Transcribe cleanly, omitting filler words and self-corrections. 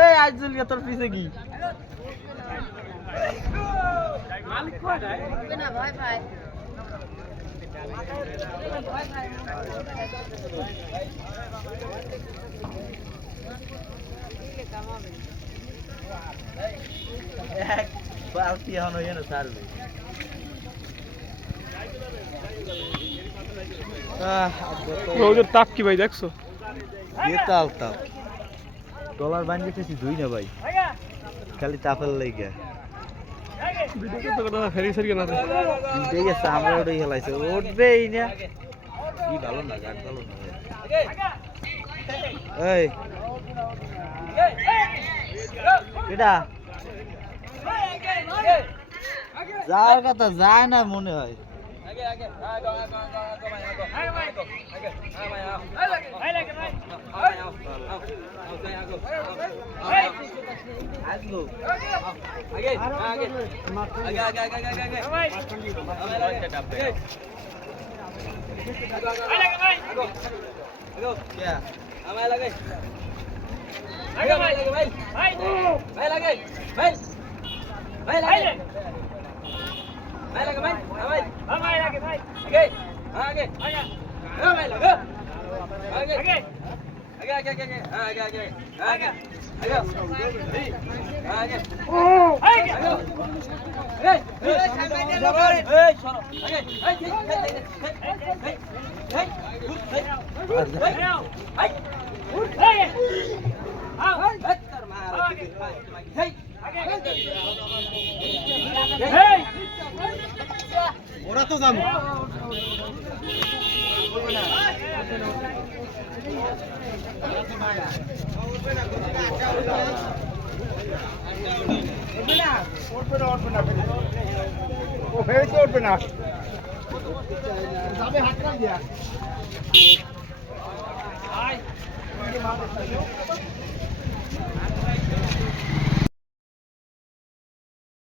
এই আইজুল তোর পিছে কি মালিক কয় না ভয় পায় এক বালতি এখন হইয়া না সারবে রোদের তাপ কি ভাই দেখছো? তাল তাপ ডলার বান গেছি দুই না ভাই খালি তাপের লেগে ফেরি সারি না দুইটাই আছে আমরা ওটাই খেলাইছে উঠবেই না কি ভালো না গাছ ভালো না এই এটা যাওয়ার কথা যায় না মনে হয় ওরা তো জানো ও ফেরত উঠবে না যাবে হাতটা দিয়া